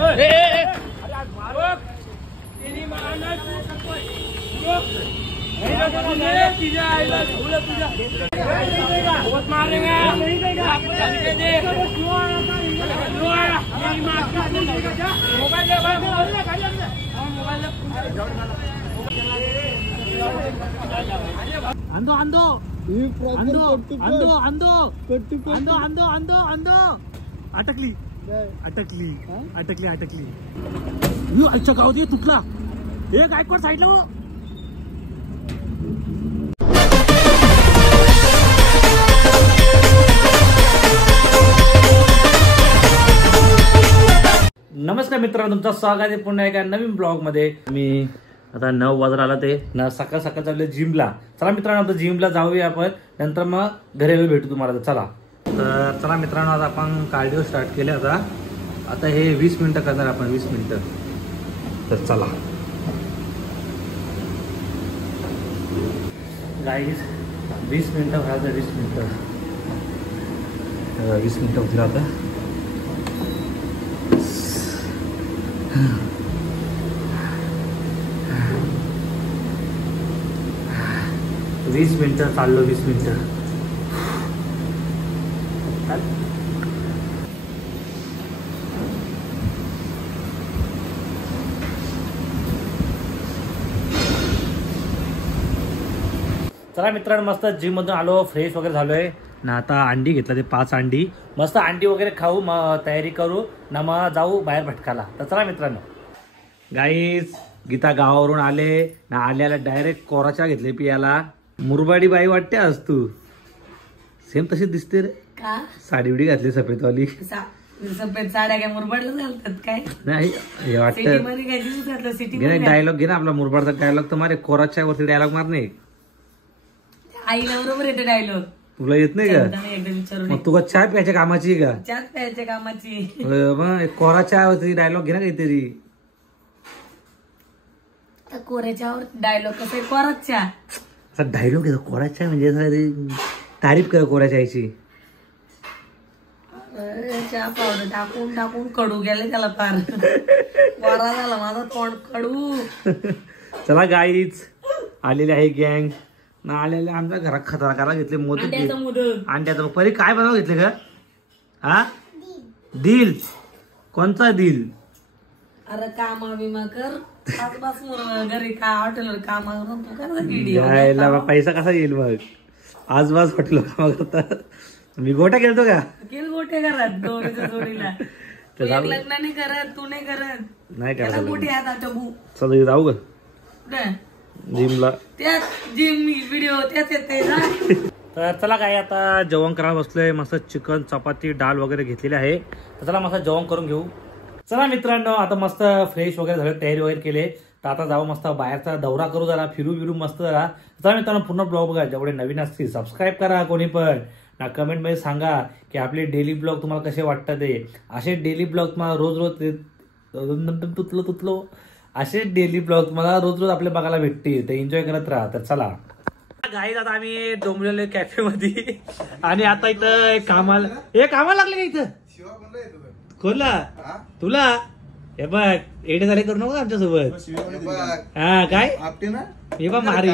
अंदो अंदो अंदो अंदो अंदो अंदो अंदो अंदो अंदो अटकली अटकली अटकली अटकली अच्छा गाव दे तुटला हे गायकवाड साईडला हो. नमस्कार मित्रांनो, तुमचं स्वागत आहे पुन्हा एका नवीन ब्लॉग मध्ये. मी आता 9 वाजता आला ते ना, सकाळ सकाळ चालले जिमला. चला मित्रांनो, आता जिमला जाऊया आपण, नंतर मग घरी भेटू तुम्हाला. चला तर चला मित्रांनो, आता आपण कार्डिओ स्टार्ट केले. आता हे 20 मिनिटं करणार आपण, 20 मिनिटं. तर चला गाईज, 20 मिनिटं व्हायचं, 20 मिनिटं 20 मिनिटं होतील आता. वीस मिनिटं चाललो, 20 मिनिटं. चला मित्रांनो, मस्त जिम मधून आलो, फ्रेश वगैरे झालोय ना. आता अंडी घेतला, ते 5 अंडी. मस्त अंडी वगैरे खाऊ, मग तयारी करू ना, मग जाऊ बाहेर भटकाला. तर चला मित्रांनो. गाईज, गीता गावावरून आले ना, आल्याला डायरेक्ट कोराच्या घेतले पियाला. मुरबाडी बाई वाटते आज तू. सेम तशीच दिसते रे. का साडी बिडी घातली सफेदवाली. सफेद साड्या काय मुरबाडला घालतात काय? नाही हे वाटतं. डायलॉग घे ना आपला मुरबाडचा डायलॉग. तर मारे कोराच्या वरती डायलॉग मार नाही. आईला बरोबर येते डायलॉग. तुला येत नाही का? मग तुला चहा प्यायच्या कामाची का? चहा प्यायच्या कामाची. मग कोराच्या वरती डायलॉग घे ना काहीतरी. कोऱ्याच्यावर डायलॉग कसं आहे? कोराच्या असा डायलॉग येतो कोराच्या, म्हणजे तारीफ कर कोराच्या याची. चहा पावडर टाकून टाकून कडू गेले त्याला फार. कोरा झाला माझा तोंड कडू. चला गाईच, आलेले आहे गँग ना. आलेले आमच्या घरात खतरा करायला घेतले मोदक. अंड्याचं परी काय बनवा घेतले का? हा, दिल. कोणता दिल? अरे कामा बिमा कर, घरी का हॉटेलवर काम पैसा कसा येईल मग? आज बाज हॉटेल काम करतात. मी गोटा केलतो का? गोटे करत जोडीला. लग्न नाही करत, तू नाही करत. नाही करत गोटे आता चल जाऊ का जिमला? त्यात जिम व्हिडिओ त्यात येते ना. तर चला काय, आता जेवण करायला बसलोय. मस्त चिकन, चपाती, डाळ वगैरे घेतलेली आहे. तर चला मस्त जेवण करून घेऊ. चला मित्रांनो, आता मस्त फ्रेश वगैरे झालं, तयारी वगैरे केले. तर आता जाऊ मस्त बाहेरचा दौरा करू, जरा फिरू बिरू मस्त जरा. चला मित्रांनो, पूर्ण ब्लॉग बघा. जेवढे नवीन असतील सबस्क्राईब करा कोणी पण ना. कमेंट मध्ये सांगा की आपले डेली ब्लॉग तुम्हाला कसे वाटतात. ते असे डेली ब्लॉग तुम्हाला रोज रोज तुतलो असे डेली ब्लॉग तुम्हाला रोज रोज आपले बघायला भेटतील. ते एन्जॉय करत राहा. तर चला गाईज, आता आम्ही डोंबिवली कॅफे मध्ये. आणि आता इथं कामाला लागले का इथं? कोणला? तुला? हे बघ, एडे झाले करू नको आमच्यासोबत. हा काय हे बघ मारी.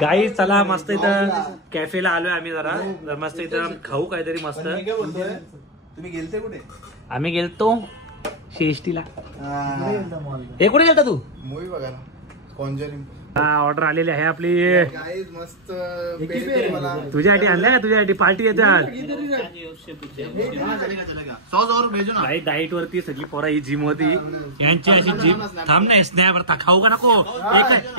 गाई चला, मस्त इथं कॅफेला आलोय आम्ही. जरा मस्त इथं खाऊ काहीतरी मस्त. तुम्ही गेलते कुठे? आम्ही गेलतो शेष्टीला. हे कुठे गेलता तू? मूवी बघायला. कॉन्जरिंग. हा, ऑर्डर आलेली आहे आपली. मस्त तुझ्यासाठी आणल्या का? तुझ्यासाठी पार्टी येते आज. डाईट वरती सगळी पोरा ही जिम होती यांची. अशी जिम. थांब ना, स्नॅप खाऊ का नको?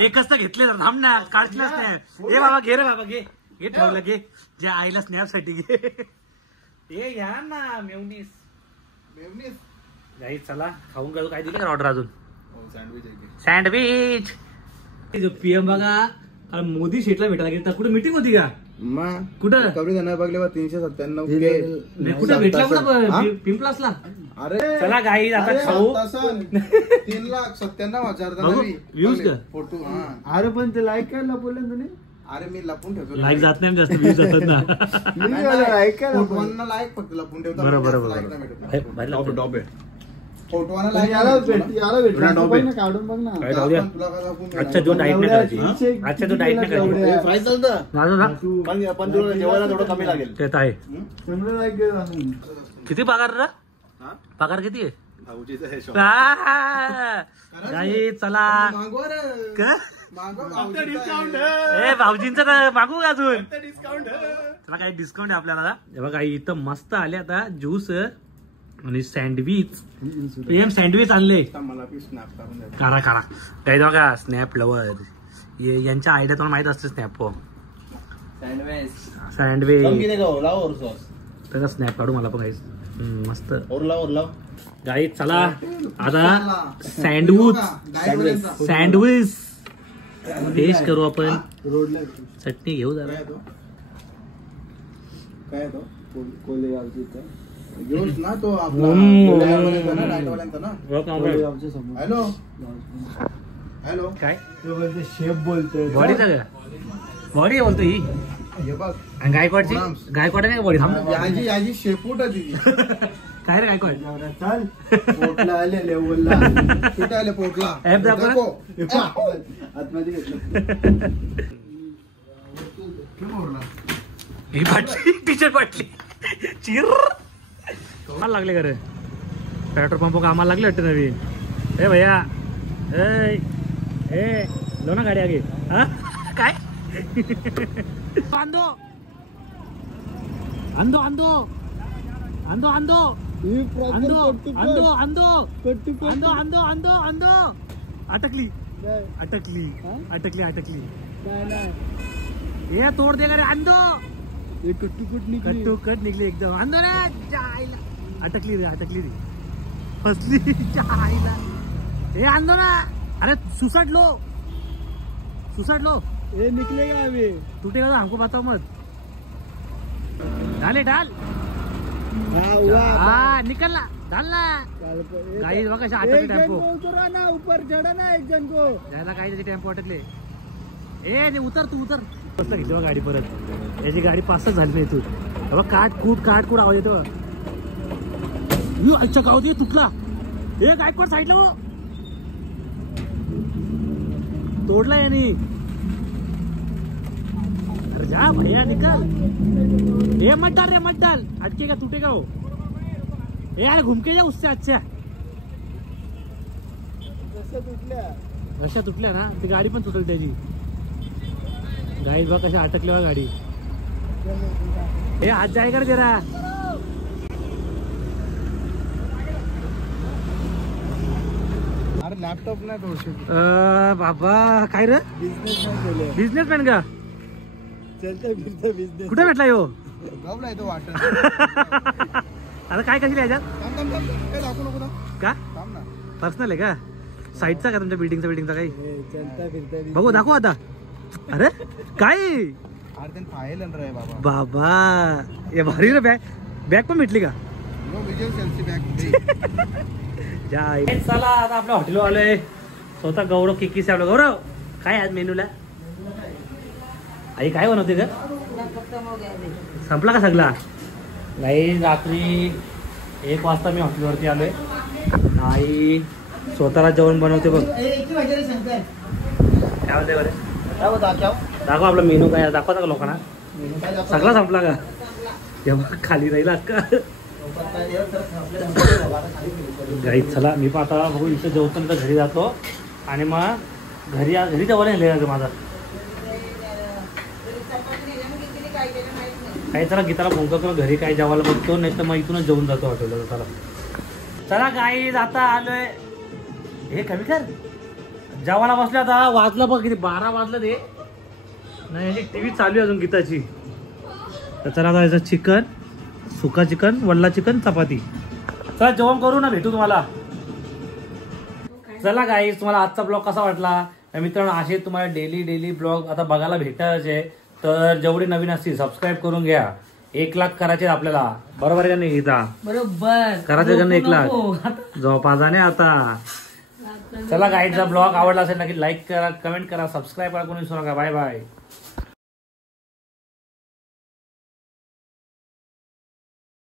एकच तर घेतले, थांब ना, काढलं स्नॅप. ए बाबा घे रे बाबा, घे घे, ठेवलं घे. जे आईला स्नॅप साठी घे. ए या ना, मेवनीस गाई. चला खाऊन घेऊ. काय दिलं का ऑर्डर अजून? सँडविच. जो पीएम बघा मोदी शेटला भेटायला गेला. कुठे मीटिंग होती का? कुठं? कवडी जाणार बघले 397. कुठे भेटला? कुठं? पिंपलासला. अरे चला गाई, आता खाऊ. 3,97,000 व्ह्यूज का? फोटो. अरे पण ते लाईक करायला बोलले तुम्ही. अरे मी लपून ठेवतो लाईक जात नाही जास्त व्ह्यूज जातात ना. फोटोवांना लाईक फक्त लपून ठेवतो. बरोबर like बरोबर. नाही भेटत. हे, भारी लागतं. फोटोवांना पण like याला नाही भेटत भेट ना. याला भेट तुला डॉबे. काढून बघ ना. काय जाऊ द्या. आपण तुला काय दाखवून देणार? अच्छा जो डाईट नाही करायची. तीनशे- अच्छा जो डाईट नाही करायची. एवढ्या. फ्राय चालतं माझं ना पण तुला जेवायला थोडं कमी लागेल. ते तर आहे. चांगलं like केलं असेल. किती पगार रे? पगार किती आहे? भाऊजीचं हे शॉप. नाही चला. मागवा रे. का? मागवा फक्त भाऊजीचा डिस्काउंट आहे. ए भाऊजींचं तर मागू का अजून? डिस्काउंट चला काही डिस्काउंट आहे आपल्याला. हे बघा इथं मस्त आले आता ज्यूस आणि सँडविच. प्रेम सँडविच आणले. आता मला बी snap काढून द्या. काढा काढा. काही बघा स्नॅप लवर यांच्या आयडिया तुम्हाला माहित असते स्नॅप सँडविच. लाव सॉस त्याचा स्नॅप काढू मला पण काही मस्त लाव गाई चला आता सँडविच सँडविच टेस्ट करू आपण. रोडला चटणी घेऊ जरा. काय आहे तो? काय आहे तो? कोलेगावच्या इथं. घेऊच ना तो आपला हम्म. डायटवाल्यांचा ना, डायटवाल्यांचा ना. कोलेगावच्या समोर. हॅलो हॅलो काय ते बोलते शेफ बोलतोय. बॉडीचा का बॉडी बोलतो ही हे बघ आणि गायकवाडची गायकवाड नाही का बॉडी थांब. याची याची शेपूट आहे तिची. काय रे गायकवाड. चाल पोटला आले लेवलला. कुठे आले पोटला? ऍप दाखव ना. दाखव. आतमध्ये घेतलं. किती पोरला? ही फाटली टी शर्ट फाटली चिर. कामाला लागले का रे पेट्रोल पंप कामाला लागले वाटतं नवीन. ए भैया ए लो ना गाडी आगे. हा काय अंदो अंदो अंदो अंदो अंदो ही proper अंदो कट्टू अंदो कट. अंदो कट्टू कट. अंदो अंदो अंदो अंदो अटकली नाही, अटकली हा? अटकली अटकली. नाही, नाही. ये तोड दे का रे अंदो. हे कट्टू कट निघली. कट्टू कट निघली एकदम. अंदो रे जायला. अटकली रे अटकली रे फसली जायला. हे अंदो ना. अरे सुसट लो हे निकलेगा अभी. टूटेगा तो हमको बताओ मत. डाले डाल. हाँ, हुआ. हाँ निकल ना डाल ना. चाल पर- एक- गाई बघा कशा एक अटकले जन टेम्पो. को उतरा ना, ऊपर चढ़ा ना एक जन को. यायला काय त्याचे टेम्पो अटकले. ए नाही उतर तू उतर. कसं घेतली बा गाडी परत. याची गाडी 5-6 झाली नाही तू. बाबा काट आवाज येतो. अच्छा गाव दे तुटला. ए गायकवाड साईडला हो. तोडला यानी. अरे जा भैया निकल. ए मत डाल रे मत डाल. अटकेगा टूटेगा हो. ए यार घूम के जा उससे अच्छा. कसं तुटल्या. अशा तुटल्या ना ती गाडी पण तुटल त्याची. गाई बघ कशा अटकल्या बा गाडी. हे हात जाय कर जरा. अरे लॅपटॉप नाही दोनशे. बाबा काय रे बिझनेसमॅन केले. बिझनेसमॅन का चलता फिरता बिझनेस. कुठे भेटला यो. गावला येतो वाटत. आता काय कशी याच्यात थांब थांब थांब. काही दाखवू नको ना. का थांब ना. पर्सनल आहे का साईडचा का तुमच्या बिल्डिंगचा काही चलता फिरता business. बघू दाखव आता. अरे काय अरे त्यांनी पाहिलं रे बाबा. बाबा हे भारी रे बॅग पण भेटली का. विजय सेल्फी बॅग. चला आता आपल्या हॉटेलवर आलोय. स्वतः गौरव किक्की आपलं. गौरव काय आज मेनूला आई काय बनवते का. संपला का सगळा. नाही रात्री 1 वाजता मी हॉटेलवरती आलोय. आई स्वतःला जेवण बनवते बघ. काय होते बरे दाखव आपला मेनू काय दाखवता का लोकांना. सगळा संपला का. तेव्हा खाली राहिला का. गाई चला मी पण आता बघू इथं जेवतो तर घरी जातो आणि मग घरी जेवायला नेलं माझा. काही चला गीताला फोन करतो घरी काय जेवायला बघतो नाही तर मग इथूनच जेवून जातो हॉटेलला. चला चला गाई आता आलोय. हे कमी कर जेवायला बसले आता. वाजलं बघ किती 12 वाजलं ते नाही. याची टी व्ही चालू आहे अजून गीताची. तर चला आता याचं चिकन सुका चिकन वल्ला चिकन चपाती. चला जेवण करू ना भेटू तुम्हाला. चला गाईस तुम्हाला आजचा ब्लॉग कसा वाटला. मित्रांनो असे तुम्हाला डेली ब्लॉग आता बघायला भेटायचे तर जेवढे नवीन असतील सबस्क्राईब करून घ्या. 1 लाख करायचे आपल्याला. बरोबर आहे का नाही गीता. बरोबर करायचे का नाही 1 लाख जवळपास आहे आता. चला गाईचा ब्लॉग आवडला असेल नक्की लाईक करा कमेंट करा सबस्क्राईब करा कोणी विसरू नका. Bye bye.